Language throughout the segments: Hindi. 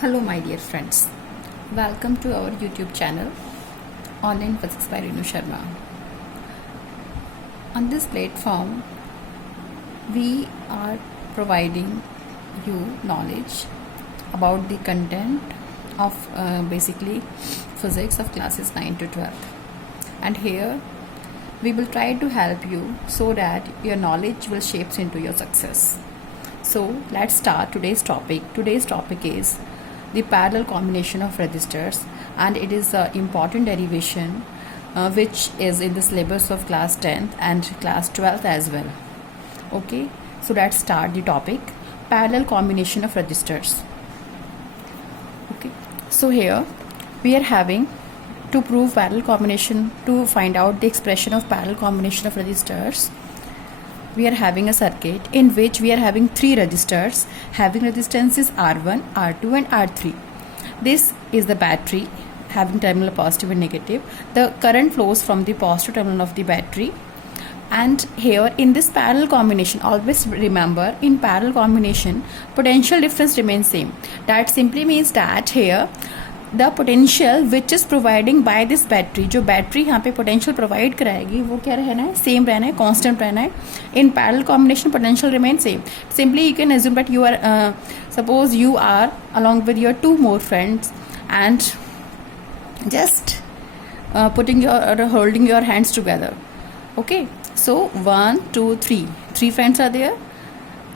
Hello my dear friends, welcome to our YouTube channel Online Physics by Renu Sharma. On this platform, we are providing you knowledge about the content of basically physics of classes 9 to 12. And here we will try to help you so that your knowledge will shape into your success. So let's start today's topic. Today's topic is the parallel combination of resistors, and it is an important derivation which is in the syllabus of class 10th and class 12th as well. Okay, so let's start the topic, parallel combination of resistors. Okay, so here we are having to prove parallel combination, to find out the expression of parallel combination of resistors. We are having a circuit in which we are having three resistors having resistances R1, R2 and R3. This is the battery having terminal positive and negative. The current flows from the positive terminal of the battery, and here in this parallel combination, always remember, in parallel combination potential difference remains same. That simply means that here the potential which is providing by this battery, जो बैटरी यहाँ पे potential provide कराएगी वो क्या रहना है, same रहना है, constant रहना है. In parallel combination potential remains same. Simply you can assume that you are suppose you are along with your two more friends and just putting your holding your hands together. Okay, so 1 2 3 friends are there,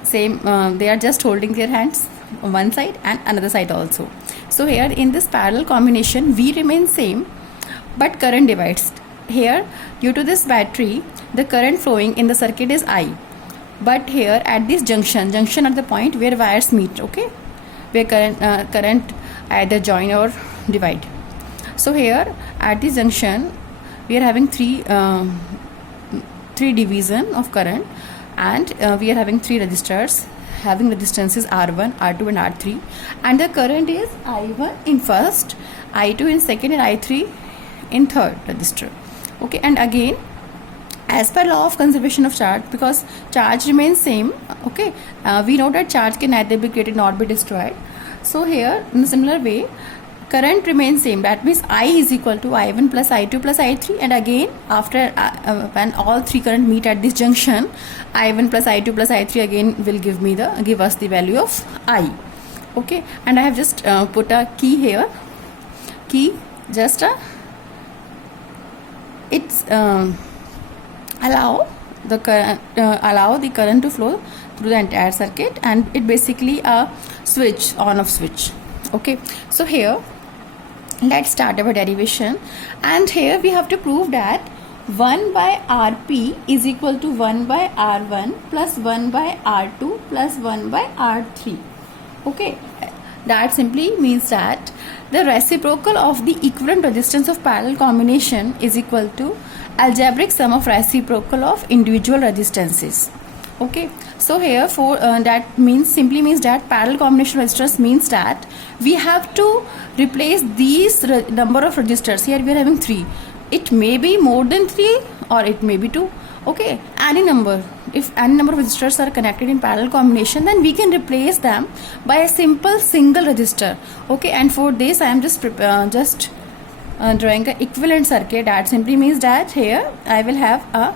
same they are just holding their hands on one side and another side also. So here in this parallel combination V remains same but current divides. Here due to this battery the current flowing in the circuit is I, but here at this junction at the point where wires meet, okay, where current either join or divide. So here at this junction we are having three division of current, and we are having three resistors having resistances R1, R2 and R3, and the current is I1 in first, I2 in second and I3 in third resistor. Okay, and again as per law of conservation of charge, because charge remains same, okay, we know that charge can neither be created nor be destroyed. So here in a similar way current remains same, that means I is equal to I1 plus I2 plus I3, and again after when all three current meet at this junction, I1 plus I2 plus I3 again will give us the value of I. Okay, and I have just put a key here, just it's allow the current to flow through the entire circuit, and it basically a switch, on off switch. Okay, so here let's start our derivation, and here we have to prove that 1 by Rp is equal to 1 by R1 plus 1 by R2 plus 1 by R3. Okay, that simply means that the reciprocal of the equivalent resistance of parallel combination is equal to algebraic sum of reciprocal of individual resistances. Okay, so here for that simply means that parallel combination resistors means that we have to replace these number of resistors. Here we are having 3. It may be more than 3 or it may be 2. Okay, any number. If any number of resistors are connected in parallel combination, then we can replace them by a simple single resistor. Okay, and for this I am just drawing an equivalent circuit. That simply means that here I will have a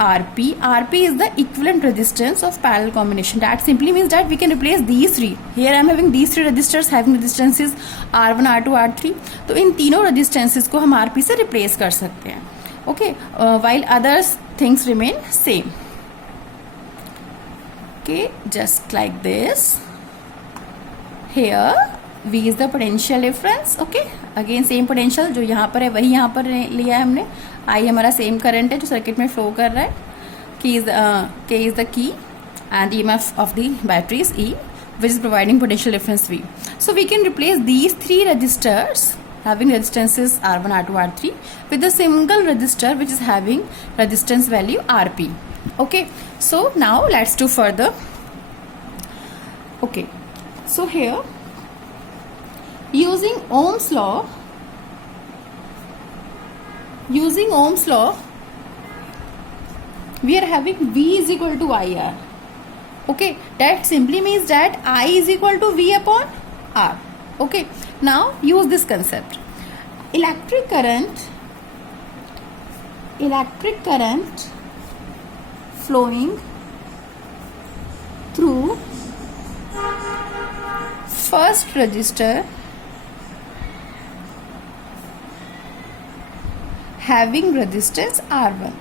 Rp is the equivalent resistance of parallel combination. That simply means that we can replace these three. Here I am having these three resistors having resistances R1, R2, R3. तो इन तीनों resistances को हम Rp से replace कर सकते हैं. Okay, while others things remain same. Okay, just like this. Here V is the potential difference. Okay, again same potential जो यहाँ पर है वही यहाँ पर लिया है हमने. I हमारा सेम करंट है जो सर्किट में फ्लो कर रहा है. K is the key and EMF of the battery is E, which is providing potential difference V. So we can replace these three resistors having resistances R1, R2, R3 with a single resistor which is having resistance value Rp. Okay, so now let's do further. Okay, so here using Ohm's law, we are having V is equal to IR. Okay, that simply means that I is equal to V upon R. Okay, now use this concept. Electric current flowing through first resistor having resistance R1.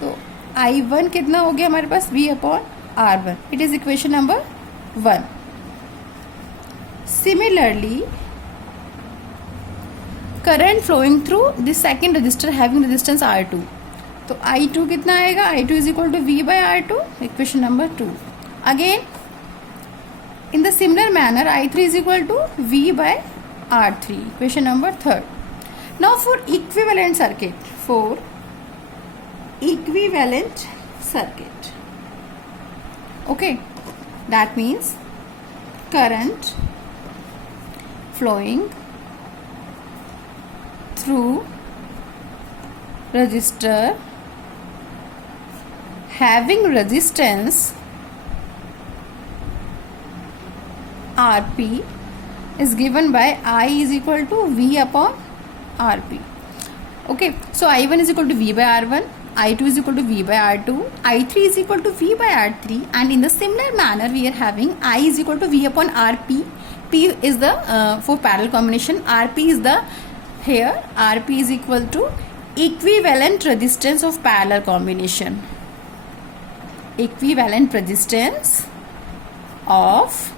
तो I1 कितना हो गया हमारे पास, V upon R1. It is equation number 1. Similarly current flowing through the second register having resistance R2. तो I2 कितना आएगा, I2 is equal to V by R2, equation number 2. Again in the similar manner I3 is equal to V by R3, equation number 3rd. Now for equivalent circuit, okay, that means current flowing through resistor having resistance Rp is given by I is equal to V upon Rp. Okay, so I1 is equal to V by R1, I2 is equal to V by R2, I3 is equal to V by R3, and in the similar manner we are having I is equal to V upon Rp. P is the for parallel combination, Rp is the here Rp is equal to equivalent resistance of parallel combination. Equivalent resistance of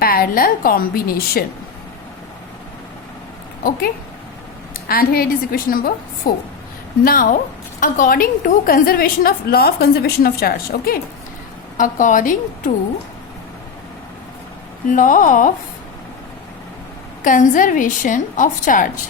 parallel combination. Okay, and here it is equation number 4. Now according to law of conservation of charge, okay, according to law of conservation of charge,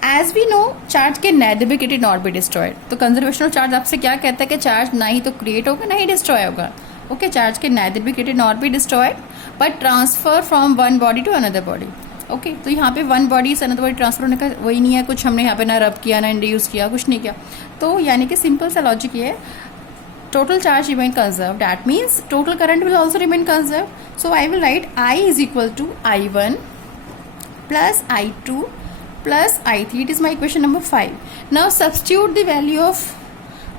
as we know charge can neither be created nor be destroyed. तो conservation of charge आपसे क्या कहता है कि चार्ज ना ही तो क्रिएट होगा ना ही डिस्ट्रॉय होगा. Okay, charge can neither be created nor be destroyed but transfer from one body to another body. Okay, तो यहाँ पे one body से another body transfer होने का वही नहीं है, कुछ हमने यहाँ पे ना रब किया ना इंड्यूस किया, कुछ नहीं किया. तो यानी कि सिंपल सा लॉजिक ये है, total charge remain conserved, that means total current will also remain conserved. So I will write I is equal to I1 plus I2 plus I3. It is my equation number 5. Now substitute the value of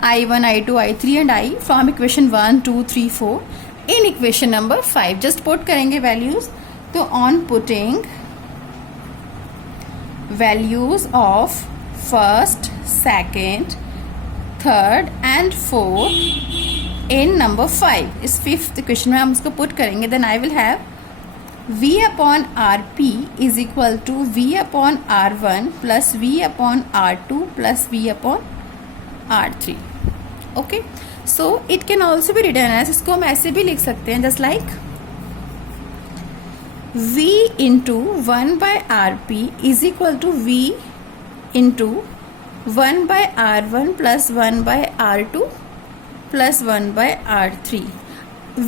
I1, I2, I3 and I from equation 1, 2, 3, 4 in equation number 5. Just put करेंगे values. तो on putting values of first, second, third and fourth in number 5, इस fifth equation में हम इसको put करेंगे, then I will have V upon Rp is equal to V upon R1 plus V upon R2 plus V upon R3. Okay, so it can also be written as, इसको हम ऐसे भी लिख सकते हैं, just like V into 1 by Rp is equal to V into 1 by R1 plus 1 by R2 plus 1 by R3.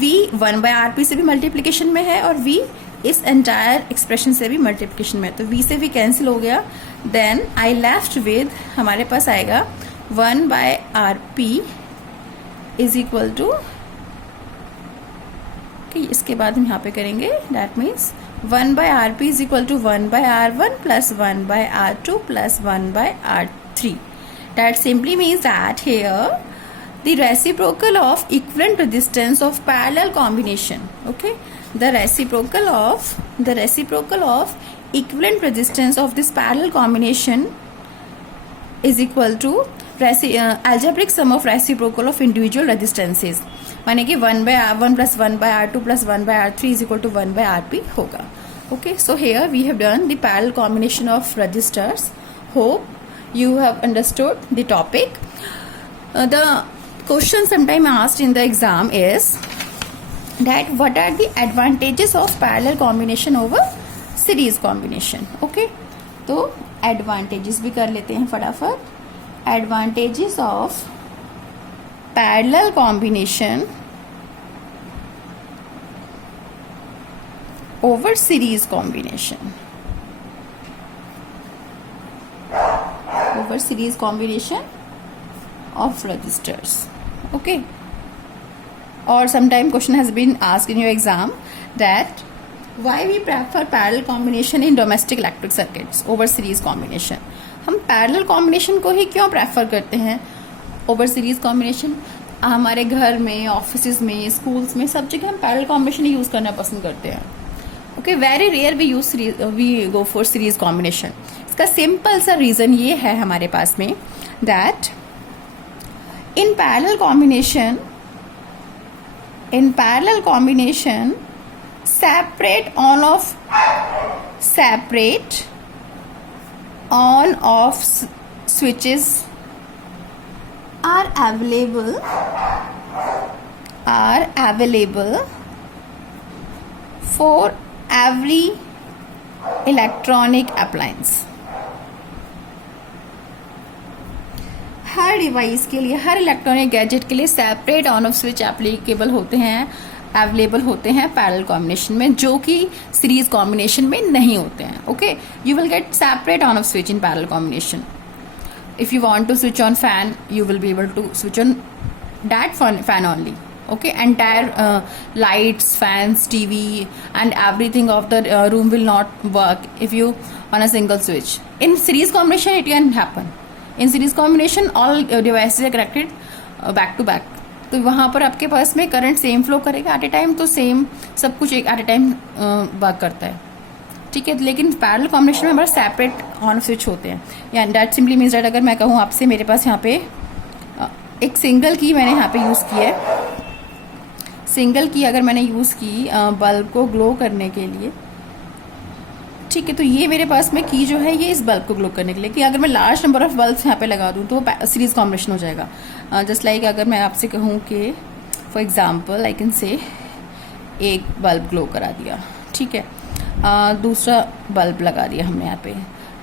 V 1 by Rp से भी मल्टीप्लिकेशन में है और V इस एंटायर एक्सप्रेशन से भी मल्टीप्लिकेशन में है, तो V से भी कैंसिल हो गया. देन आई लेफ्ट विद, हमारे पास आएगा 1 by Rp is equal to, इसके बाद हम यहाँ पे करेंगे, that means 1 by Rp is equal to 1 by R1 plus 1 by R2 plus 1 by R3. That simply means that here the reciprocal of equivalent resistance of parallel combination. Okay, the reciprocal of equivalent resistance of this parallel combination is equal to algebraic sum of reciprocal of individual resistances. माने कि 1 by R1 plus 1 by R2 plus 1 by R3 is equal to 1 by Rp होगा. Okay, so here we have done the parallel combination of resistors. Hope you have understood the topic. The question sometime asked in the exam is that what are the advantages of parallel combination over series combination. Okay, तो advantages भी कर लेते हैं फटाफट. Advantages of parallel combination over series combination. Over series combination of resistors. Okay, or sometime question has been asked in your exam that why we prefer parallel combination in domestic electric circuits over series combination. हम पैरेलल कॉम्बिनेशन को ही क्यों प्रेफर करते हैं ओवर सीरीज कॉम्बिनेशन? हमारे घर में, ऑफिस में, स्कूल्स में, सब जगह हम पैरेलल कॉम्बिनेशन ही यूज करना पसंद करते हैं. Okay, very rare we go for series combination. इसका सिंपल सा रीजन ये है हमारे पास में that in parallel combination separate on off switches are available for every electronic appliance. Her device के लिए, हर इलेक्ट्रॉनिक गैजेट के लिए separate on off switch applicable होते हैं, अवेलेबल होते हैं पैरेलल कॉम्बिनेशन में, जो कि सीरीज कॉम्बिनेशन में नहीं होते हैं. Okay, you will get separate on off switch in parallel combination. If you want to switch on fan, you will be able to switch on that fan only. Okay, entire lights, fans, TV and everything of the room will not work if you on a single switch. In series combination it can happen. In series combination all devices are connected back to back. तो वहाँ पर आपके पास में करंट सेम फ्लो करेगा एट ए टाइम, तो सेम सब कुछ एक एट ए टाइम वर्क करता है. ठीक है, लेकिन पैरेलल कॉम्बिनेशन में हमारा सेपरेट ऑन स्विच होते हैं. या दैट सिंपली मीन्स दैट अगर मैं कहूँ आपसे, मेरे पास यहाँ पे एक सिंगल की मैंने यहाँ पे यूज़ की है. सिंगल की अगर मैंने यूज़ की बल्ब को ग्लो करने के लिए, ठीक है, तो ये मेरे पास में की जो है ये इस बल्ब को ग्लो करने के लिए, कि अगर मैं लार्ज नंबर ऑफ बल्ब्स यहाँ पे लगा दूँ तो सीरीज कॉम्बिनेशन हो जाएगा. जस्ट लाइक अगर मैं आपसे कहूँ कि for example I can say एक बल्ब ग्लो करा दिया, ठीक है, दूसरा बल्ब लगा दिया हमने यहाँ पे,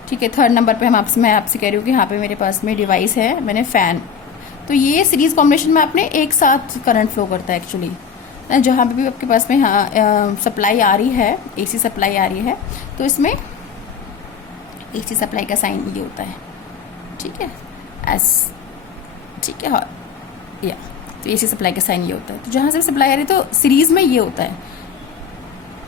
ठीक है, थर्ड नंबर पे मैं आपसे कह रही हूँ कि यहाँ पे मेरे पास में डिवाइस है, मैंने फ़ैन, तो ये सीरीज कॉम्बिनेशन में अपने एक साथ करंट फ्लो करता है एक्चुअली. जहाँ पे भी आपके पास में सप्लाई आ रही है, एसी सप्लाई आ रही है, तो इसमें एसी सप्लाई का साइन ये होता है, ठीक है, एस, ठीक है, या तो एसी सप्लाई का साइन ये होता है. तो जहाँ से सप्लाई आ रही है तो सीरीज में ये होता है.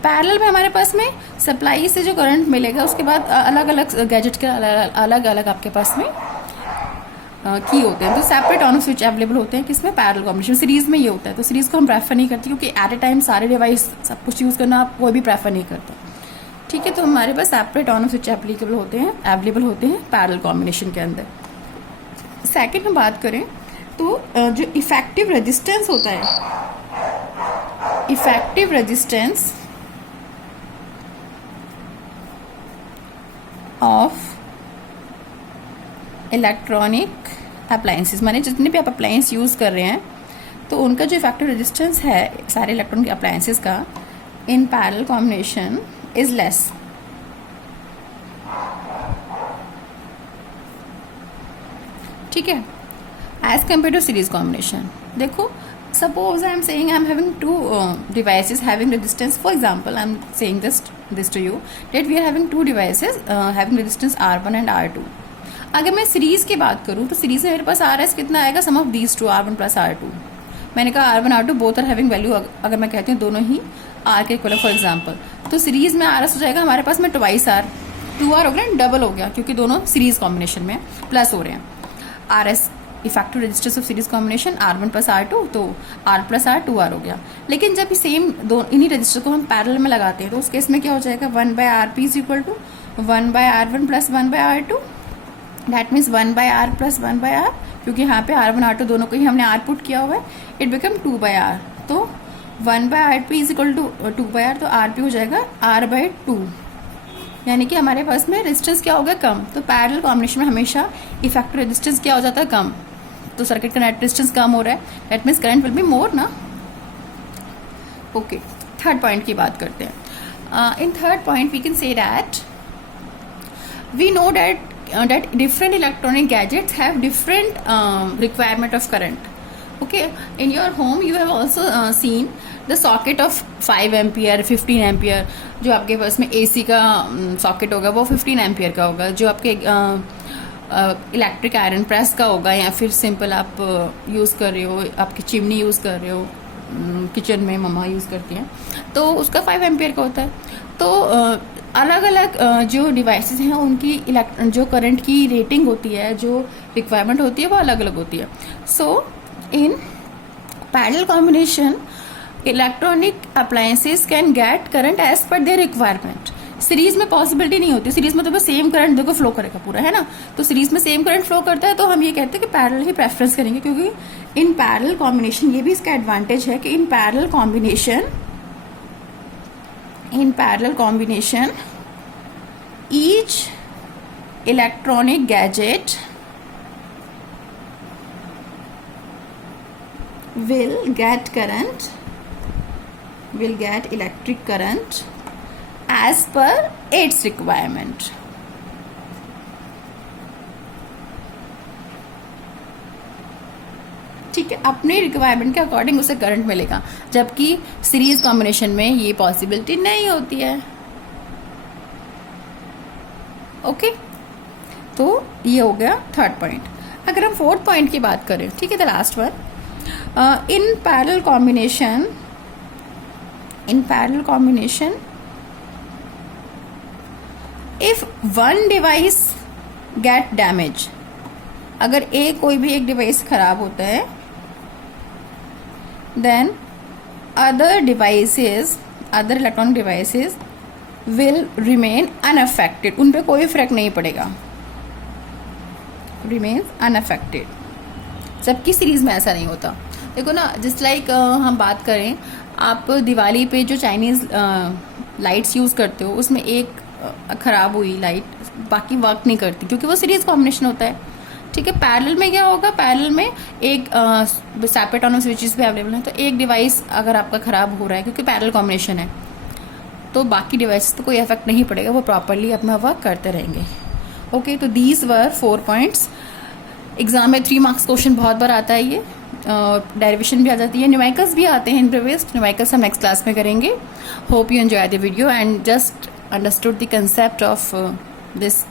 पैरेलल में हमारे पास में सप्लाई से जो करंट मिलेगा उसके बाद अलग अलग गैजेट के अलग अलग आपके पास में की होते हैं, तो सेपरेट ऑन स्विच अवेलेबल होते हैं. किसमें? Parallel combination. सीरीज में ये होता है, तो सीरीज को हम प्रेफर नहीं करते क्योंकि एट ए टाइम सारे डिवाइस सब कुछ यूज़ करना आप कोई भी प्रेफर नहीं करता. ठीक है, तो हमारे पास सेपरेट ऑन स्विच अवेलेबल होते हैं पैरेलल कॉम्बिनेशन के अंदर. सेकेंड हम बात करें तो जो इफेक्टिव रेजिस्टेंस होता है, effective resistance of electronic appliances, माने जितने भी आप अप्लायंस यूज़ कर रहे हैं तो उनका जो इफेक्टिव रेजिस्टेंस है सारे इलेक्ट्रॉनिक अप्लायंसेस का in parallel combination is less. ठीक है, as compare to series combination. देखो, suppose I am saying I am having two devices having resistance. For example, I am saying this to you that we are having two devices having resistance R1 and R2. अगर मैं सीरीज की बात करूँ तो सीरीज में मेरे पास RS कितना आएगा, sum of these two R1 plus R2. मैंने कहा R1 R2 both are having value, अगर मैं कहती हूँ दोनों ही R के इक्वल फॉर एग्जाम्पल, तो सीरीज में RS हो जाएगा हमारे पास में ट्वाइस R, 2R हो गया, डबल हो गया क्योंकि दोनों सीरीज कॉम्बिनेशन में प्लस हो रहे हैं. RS effective resistance of series combination R1 plus R2, तो R प्लस R 2R हो गया. लेकिन जब सेम दो इन्हीं रजिस्टर को हम पैरेलल में लगाते हैं तो उस केस में क्या हो जाएगा, 1/RP is equal to 1/R1 plus 1/R2. That means 1/R plus 1/R, क्योंकि यहाँ पे R1 R2 दोनों को ही हमने R पुट किया हुआ है, इट बिकम 2/R. तो 1/RP is equal to 2/R, तो RP हो जाएगा R/2, यानी कि हमारे पास में रेजिस्टेंस क्या हो गया, कम. तो पैरेलल कॉम्बिनेशन में हमेशा इफेक्टिव रेजिस्टेंस क्या हो जाता है, कम. तो सर्किट का नेट रेजिस्टेंस कम हो रहा है, that means current will be more ना. ओके, थर्ड पॉइंट की बात करते हैं. In third point we can say that we know that different electronic gadgets have different requirement of current. Okay, in your home you have also seen the socket of 5 ampere 15 ampere. जो आपके पास में AC का सॉकेट होगा वो 15 एम्पियर का होगा, जो आपके इलेक्ट्रिक आयरन प्रेस का होगा, या फिर सिंपल आप यूज़ कर रहे हो, आपकी चिमनी यूज़ कर रहे हो किचन में मम्मा यूज़ करती हैं, तो उसका 5 एम्पियर का होता है। तो अलग अलग जो डिवाइसेस हैं उनकी जो करंट की रेटिंग होती है, जो रिक्वायरमेंट होती है, वो अलग अलग होती है। So in parallel combination electronic appliances can get current as per their requirement. Series में पॉसिबिलिटी नहीं होती, सीरीज में तो बस सेम करंट देखो फ्लो करेगा पूरा, है ना। तो सीरीज में सेम करंट फ्लो करता है, तो हम ये कहते हैं कि पैरेलल ही प्रेफरेंस करेंगे, क्योंकि इन पैरेलल कॉम्बिनेशन ये भी इसका एडवांटेज है कि इन parallel combination each electronic gadget will get electric current as per its requirement. ठीक है, अपने रिक्वायरमेंट के अकॉर्डिंग उसे करंट मिलेगा, जबकि सीरीज कॉम्बिनेशन में ये पॉसिबिलिटी नहीं होती है। ओके, तो ये हो गया थर्ड पॉइंट। अगर हम फोर्थ पॉइंट की बात करें, ठीक है, the last one, in parallel combination if one device get damage, अगर कोई भी एक डिवाइस खराब होता है, then other electronic devices will remain unaffected, उन पे कोई फर्क नहीं पड़ेगा, remains unaffected, जबकि सीरीज में ऐसा नहीं होता। देखो ना, जस्ट लाइक हम बात करें, आप दिवाली पे जो चाइनीज़ लाइट्स यूज़ करते हो, उसमें एक ख़राब हुई लाइट बाकी वर्क नहीं करती, क्योंकि वो सीरीज कॉम्बिनेशन होता है। ठीक है, पैरेलल में क्या होगा, पैरेलल में एक सेपरेट ऑन स्विचेस भी अवेलेबल है, तो एक डिवाइस अगर आपका ख़राब हो रहा है, क्योंकि पैरेलल कॉम्बिनेशन है, तो बाकी डिवाइस तो कोई इफेक्ट नहीं पड़ेगा, वो प्रॉपरली अपना वर्क करते रहेंगे। ओके, तो दीज वर 4 पॉइंट्स। एग्जाम में 3 मार्क्स क्वेश्चन बहुत बार आता है, ये डेरिवेशन भी आ जाती है, न्यूमेरिकल्स भी आते हैं, इंटरवेस्ट न्यूमेरिकल्स हम नेक्स्ट क्लास में करेंगे। Hope you enjoy the video and just understood the concept of this